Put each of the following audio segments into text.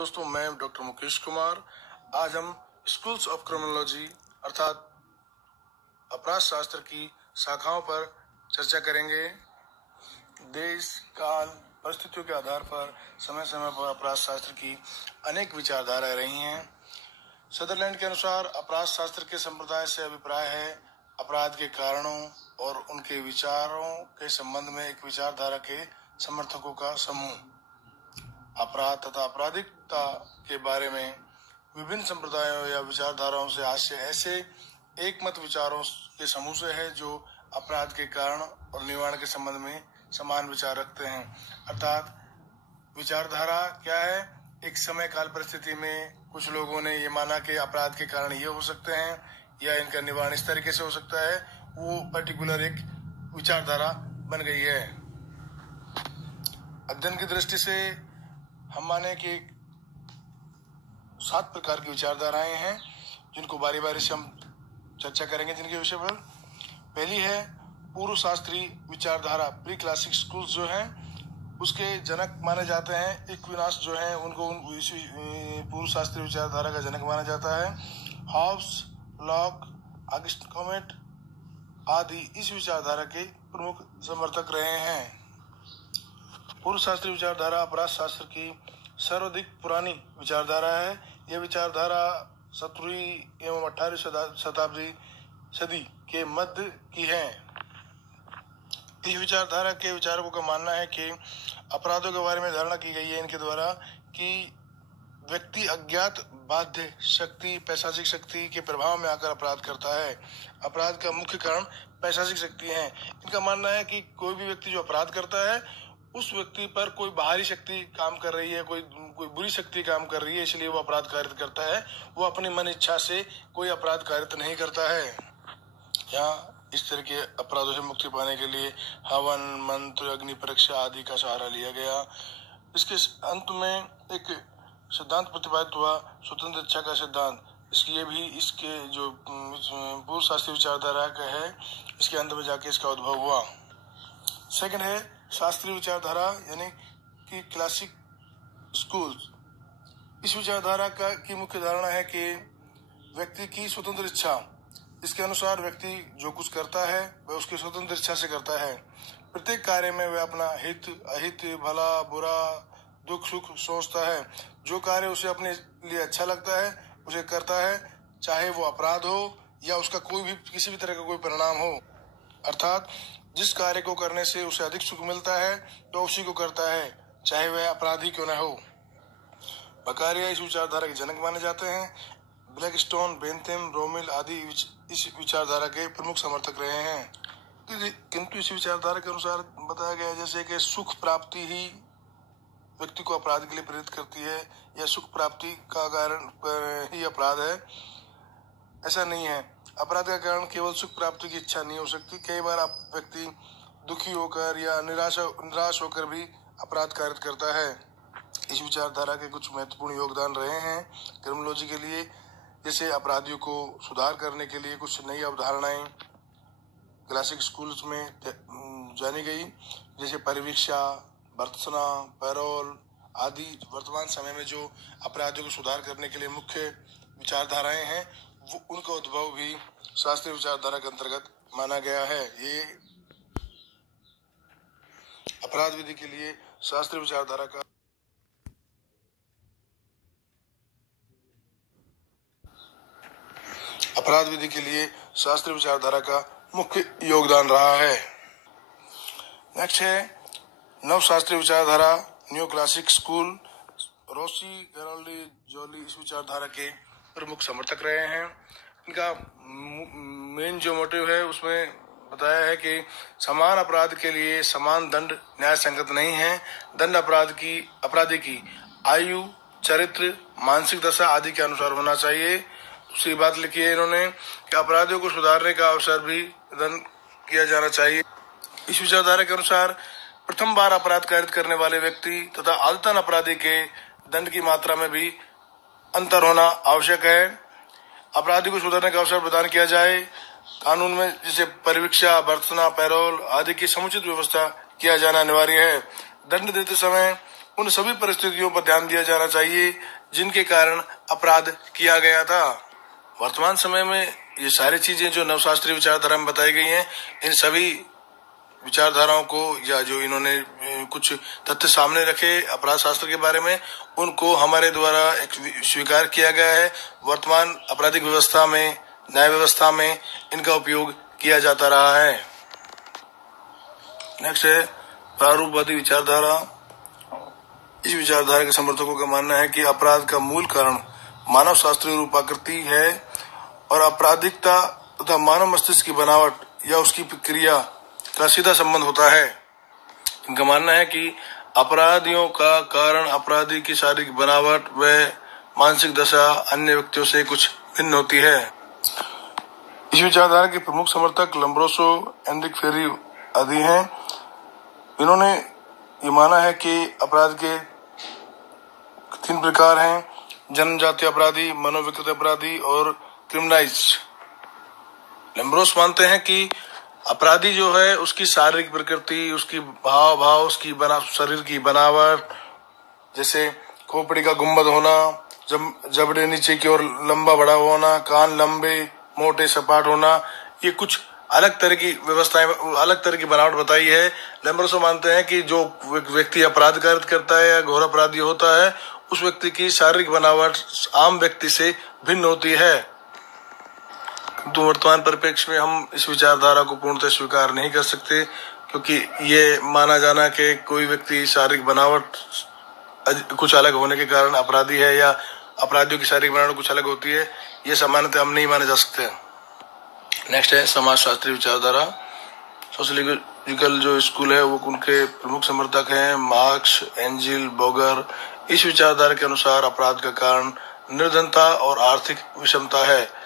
दोस्तों, मैं डॉक्टर मुकेश कुमार। आज हम स्कूल्स ऑफ क्रिमिनोलॉजी अर्थात अपराध शास्त्र की शाखाओं पर चर्चा करेंगे। देश काल परिस्थितियों के आधार पर समय समय पर अपराध शास्त्र की अनेक विचारधाराएं रही हैं। सदरलैंड के अनुसार अपराध शास्त्र के संप्रदाय से अभिप्राय है अपराध के कारणों और उनके विचारों के संबंध में एक विचारधारा के समर्थकों का समूह। अपराध तथा आपराधिकता के बारे में विभिन्न संप्रदायों या विचारधाराओं से आशय ऐसे एकमत विचारों के समूह से है जो अपराध के कारण और निवारण के संबंध में समान विचार रखते हैं। अर्थात विचारधारा क्या है? एक समय काल परिस्थिति में कुछ लोगों ने ये माना कि अपराध के कारण ये हो सकते हैं या इनका निवारण इस तरीके से हो सकता है, वो पर्टिकुलर एक विचारधारा बन गई है। अध्ययन की दृष्टि से हम माने कि 7 प्रकार की विचारधाराएं हैं जिनको बारी बारी से हम चर्चा करेंगे, जिनके विषय पर। पहली है पूर्व शास्त्रीय विचारधारा। प्री क्लासिक स्कूल्स जो हैं उसके जनक माने जाते हैं एक्विनास जो हैं, उनको पूर्व शास्त्रीय विचारधारा का जनक माना जाता है। हॉब्स, लॉक, ऑगस्टिन कॉमेट आदि इस विचारधारा के प्रमुख समर्थक रहे हैं। पूर्व शास्त्रीय विचारधारा अपराध शास्त्र की सर्वाधिक पुरानी विचारधारा है। यह विचारधारा 17वीं एवं 18वीं सदी के मध्य की है। इस विचारधारा के विचारकों का मानना है कि अपराधों के बारे में धारणा की गई है इनके द्वारा कि व्यक्ति अज्ञात बाध्य शक्ति, पैशाचिक शक्ति के प्रभाव में आकर अपराध करता है। अपराध का मुख्य कारण पैशाचिक शक्ति है। इनका मानना है कि कोई भी व्यक्ति जो अपराध करता है उस व्यक्ति पर कोई बाहरी शक्ति काम कर रही है, कोई बुरी शक्ति काम कर रही है, इसलिए वो अपराध कारित करता है। वो अपनी मन इच्छा से कोई अपराध कारित नहीं करता है। यहाँ इस तरह के अपराधों से मुक्ति पाने के लिए हवन, मंत्र, अग्नि परीक्षा आदि का सहारा लिया गया। इसके अंत में एक सिद्धांत प्रतिपादित हुआ, स्वतंत्र इच्छा का सिद्धांत। इसके जो पूर्व शास्त्रीय विचारधारा का है, इसके अंत में जाके इसका उद्भव हुआ। सेकंड है शास्त्रीय विचारधारा यानी कि क्लासिक स्कूल। इस विचारधारा की मुख्य धारणा है कि व्यक्ति की स्वतंत्र इच्छा। इसके अनुसार व्यक्ति जो कुछ करता है वह उसकी स्वतंत्र इच्छा से करता है। प्रत्येक कार्य में वह अपना हित, अहित, भला, बुरा, दुख, सुख सोचता है। जो कार्य उसे अपने लिए अच्छा लगता है उसे करता है, चाहे वो अपराध हो या उसका किसी भी तरह का कोई परिणाम हो। अर्थात जिस कार्य को करने से उसे अधिक सुख मिलता है तो उसी को करता है, चाहे वह अपराधी क्यों न हो। बकारिया इस विचारधारा के जनक माने जाते हैं। ब्लैकस्टोन, बेंथम, रोमिल आदि इस विचारधारा के प्रमुख समर्थक रहे हैं। किंतु इस विचारधारा के अनुसार बताया गया है जैसे कि सुख प्राप्ति ही व्यक्ति को अपराध के लिए प्रेरित करती है या सुख प्राप्ति का कारण ही अपराध है, ऐसा नहीं है। अपराध का कारण केवल सुख प्राप्ति की इच्छा नहीं हो सकती। कई बार व्यक्ति दुखी होकर या निराश होकर भी अपराध कारित करता है। इस विचारधारा के कुछ महत्वपूर्ण योगदान रहे हैं क्रिमिनोलॉजी के लिए, जैसे अपराधियों को सुधार करने के लिए कुछ नई अवधारणाएं क्लासिक स्कूल्स में जानी गई, जैसे परिवीक्षा, भर्त्सना, पैरोल आदि। वर्तमान समय में जो अपराधियों को सुधार करने के लिए मुख्य विचारधाराएं हैं वो उनका उद्भव भी शास्त्रीय विचारधारा के अंतर्गत माना गया है। ये अपराध विधि के लिए शास्त्रीय विचारधारा का मुख्य योगदान रहा है। नेक्स्ट है नव शास्त्रीय विचारधारा, न्यू क्लासिक स्कूल। रोसी, गेराल्डी, जोली इस विचारधारा के प्रमुख समर्थक रहे हैं। इनका मेन जो मोटिव है उसमें बताया है कि समान अपराध के लिए समान दंड न्याय संगत नहीं है। दंड अपराधी की आयु, चरित्र, मानसिक दशा आदि के अनुसार होना चाहिए। दूसरी बात लिखी है इन्होंने कि अपराधियों को सुधारने का अवसर भी प्रदान किया जाना चाहिए। इस विचारधारा के अनुसार प्रथम बार अपराध कारित करने वाले व्यक्ति तथा आदतन अपराधी के दंड की मात्रा में भी अंतर होना आवश्यक है। अपराधी को सुधारने का अवसर प्रदान किया जाए। कानून में जैसे परिवीक्षा, भर्त्सना, पैरोल आदि की समुचित व्यवस्था किया जाना अनिवार्य है। दंड देते समय उन सभी परिस्थितियों पर ध्यान दिया जाना चाहिए जिनके कारण अपराध किया गया था। वर्तमान समय में ये सारी चीजें जो नवशास्त्रीय विचारधारा में बताई गई हैं, इन सभी विचारधाराओं को या जो इन्होंने कुछ तथ्य सामने रखे अपराध शास्त्र के बारे में, उनको हमारे द्वारा एक स्वीकार किया गया है। वर्तमान आपराधिक व्यवस्था में, न्याय व्यवस्था में इनका उपयोग किया जाता रहा है। नेक्स्ट है प्रारूपवादी विचारधारा। इस विचारधारा के समर्थकों का मानना है कि अपराध का मूल कारण मानव शास्त्रीय रूपाकृति है और आपराधिकता तथा मानव मस्तिष्क की बनावट या उसकी प्रक्रिया का सीधा संबंध होता है। इनका मानना है कि अपराधियों का कारण अपराधी की शारीरिक बनावट व मानसिक दशा अन्य व्यक्तियों से कुछ भिन्न होती है। इस विचारधारा के प्रमुख समर्थक लम्ब्रोसो, एनरिक फेरी आदि हैं। इन्होंने ये माना है कि अपराध के 3 प्रकार हैं: जन्मजातीय अपराधी, मनोविकृत अपराधी और क्रिमिनलाइज्ड। लम्ब्रोस मानते हैं कि अपराधी जो है उसकी शारीरिक प्रकृति, उसकी भाव भाव, उसकी शरीर की बनावट, जैसे खोपड़ी का गुंबद होना, जबड़े नीचे की ओर लंबा बड़ा होना, कान लंबे मोटे सपाट होना, ये कुछ अलग तरह की व्यवस्थाएं, अलग तरह की बनावट बताई है। लम्ब्रोसो मानते हैं कि जो व्यक्ति अपराध कारित करता है या घोर अपराधी होता है, उस व्यक्ति की शारीरिक बनावट आम व्यक्ति से भिन्न होती है। तो वर्तमान परिप्रेक्ष्य में हम इस विचारधारा को पूर्णतः स्वीकार नहीं कर सकते, क्योंकि ये माना जाना कि कोई व्यक्ति शारीरिक बनावट कुछ अलग होने के कारण अपराधी है या अपराधियों की शारीरिक बनावट कुछ अलग होती है, ये सामान्यतः हम नहीं माने जा सकते। नेक्स्ट है समाजशास्त्री विचारधारा। सोशियोलॉजिकल जो स्कूल है वो उनके प्रमुख समर्थक हैं मार्क्स, एंजिल, बोगर। इस विचारधारा के अनुसार अपराध का कारण निर्धनता और आर्थिक विषमता है।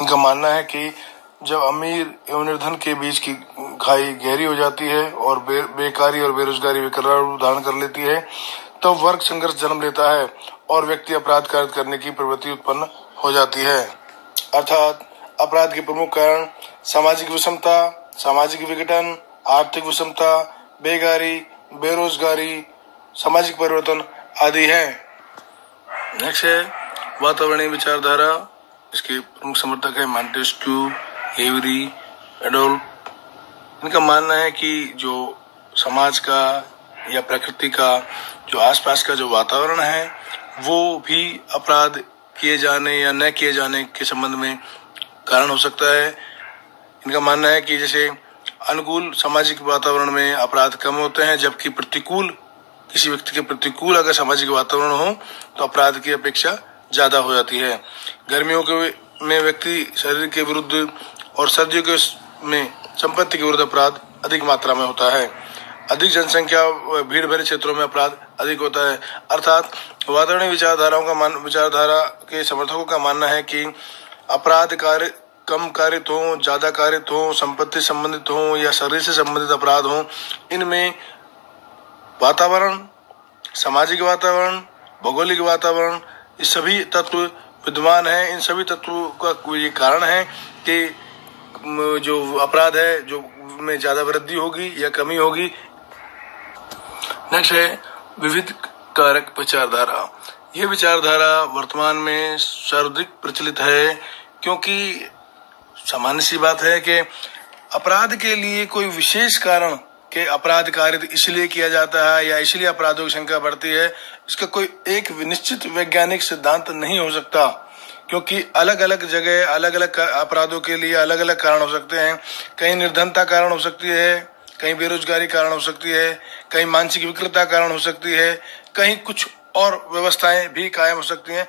इनका मानना है कि जब अमीर एवं निर्धन के बीच की खाई गहरी हो जाती है और बेकारी और बेरोजगारी विकराल रूप धारण कर लेती है, तब वर्ग संघर्ष जन्म लेता है और व्यक्ति अपराध कारित करने की प्रवृत्ति उत्पन्न हो जाती है। अर्थात अपराध के प्रमुख कारण सामाजिक विषमता, सामाजिक विघटन, आर्थिक विषमता, बेकारी, बेरोजगारी, सामाजिक परिवर्तन आदि है। नेक्स्ट है वातावरणीय विचारधारा। इसके प्रमुख समर्थक है मॉन्टेस्क्यू, हेवरी, एडोल्फ। इनका मानना है कि जो समाज का या प्रकृति का जो आसपास का जो वातावरण है वो भी अपराध किए जाने या न किए जाने के संबंध में कारण हो सकता है। इनका मानना है कि जैसे अनुकूल सामाजिक वातावरण में अपराध कम होते हैं, जबकि प्रतिकूल, किसी व्यक्ति के प्रतिकूल अगर सामाजिक वातावरण हो तो अपराध की अपेक्षा ज्यादा हो जाती है। गर्मियों में व्यक्ति शरीर के विरुद्ध और सर्दियों के में संपत्ति के विरुद्ध अपराध अधिक मात्रा में होता है। अधिक जनसंख्या भीड़ भरे क्षेत्रों में अपराध अधिक होता है। अर्थात वातावरणीय विचारधारा के समर्थकों का मानना है कि अपराध कार्य कम कारित हो, ज्यादा कारित हो, संपत्ति संबंधित हो या शरीर से संबंधित अपराध हो, इनमें वातावरण, सामाजिक वातावरण, भौगोलिक वातावरण, ये सभी तत्व विद्यमान हैं। इन सभी तत्वों का ये कारण है कि जो अपराध है जो में ज्यादा वृद्धि होगी या कमी होगी। नेक्स्ट है विविध कारक विचारधारा। यह विचारधारा वर्तमान में सर्वाधिक प्रचलित है, क्योंकि सामान्य सी बात है कि अपराध के लिए कोई विशेष कारण के अपराध कारित इसलिए किया जाता है या इसलिए अपराधों की संख्या बढ़ती है, इसका कोई एक निश्चित वैज्ञानिक सिद्धांत नहीं हो सकता, क्योंकि अलग अलग जगह अलग अलग अपराधों के लिए अलग अलग कारण हो सकते हैं। कहीं निर्धनता कारण हो सकती है, कहीं बेरोजगारी कारण हो सकती है, कहीं मानसिक विकृतता कारण हो सकती है, कहीं कुछ और व्यवस्थाएं भी कायम हो सकती हैं।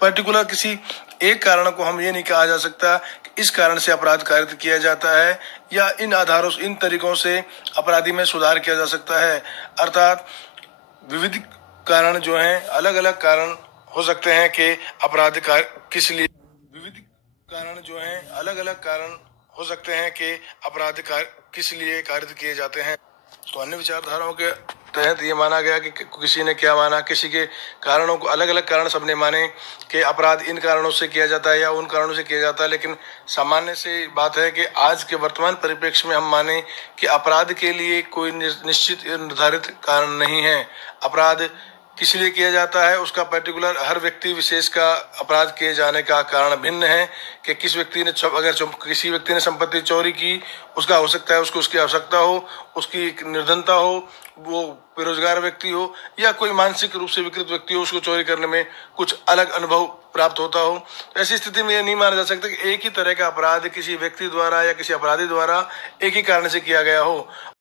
पर्टिकुलर किसी एक कारण को हम ये नहीं कहा जा सकता कि इस कारण से अपराध कारित किया जाता है या इन आधारों से, इन तरीकों से अपराधी में सुधार किया जा सकता है। अर्थात विविध कारण जो हैं, अलग अलग कारण हो सकते हैं कि अपराध किस लिए, विविध कारण जो हैं, अलग अलग कारण हो सकते हैं कि अपराध किस लिए कारित किए जाते हैं। तो अन्य विचारधाराओं के तहत ये माना गया कि किसी ने क्या माना, किसी के कारणों को, अलग अलग कारण सबने माने कि अपराध इन कारणों से किया जाता है या उन कारणों से किया जाता है, लेकिन सामान्य से बात है कि आज के वर्तमान परिप्रेक्ष्य में हम माने कि अपराध के लिए कोई निश्चित निर्धारित कारण नहीं है। अपराध किस लिए किया जाता है उसका पर्टिकुलर हर व्यक्ति विशेष का अपराध किए जाने का कारण भिन्न है कि किस व्यक्ति ने किसी व्यक्ति ने संपत्ति चोरी की, उसका हो सकता है उसको उसकी आवश्यकता हो, उसकी निर्धनता हो, वो बेरोजगार व्यक्ति हो या कोई मानसिक रूप से विकृत व्यक्ति हो, उसको चोरी करने में कुछ अलग अनुभव प्राप्त होता हो। तो ऐसी स्थिति में यह नहीं माना जा सकता कि एक ही तरह का अपराध किसी व्यक्ति द्वारा या किसी अपराधी द्वारा एक ही कारण से किया गया हो।